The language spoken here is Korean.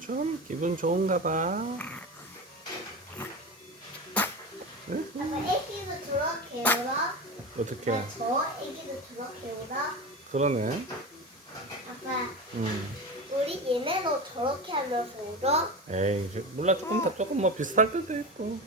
좀 기분 좋은가 봐. 응? 아빠 애기도 저렇게 울어? 어떻게? 저 애기도 저렇게 울어? 그러네. 아빠 음. 우리 얘네도 저렇게 하면서 울어? 에이, 몰라. 조금 뭐 비슷할 때도 있고.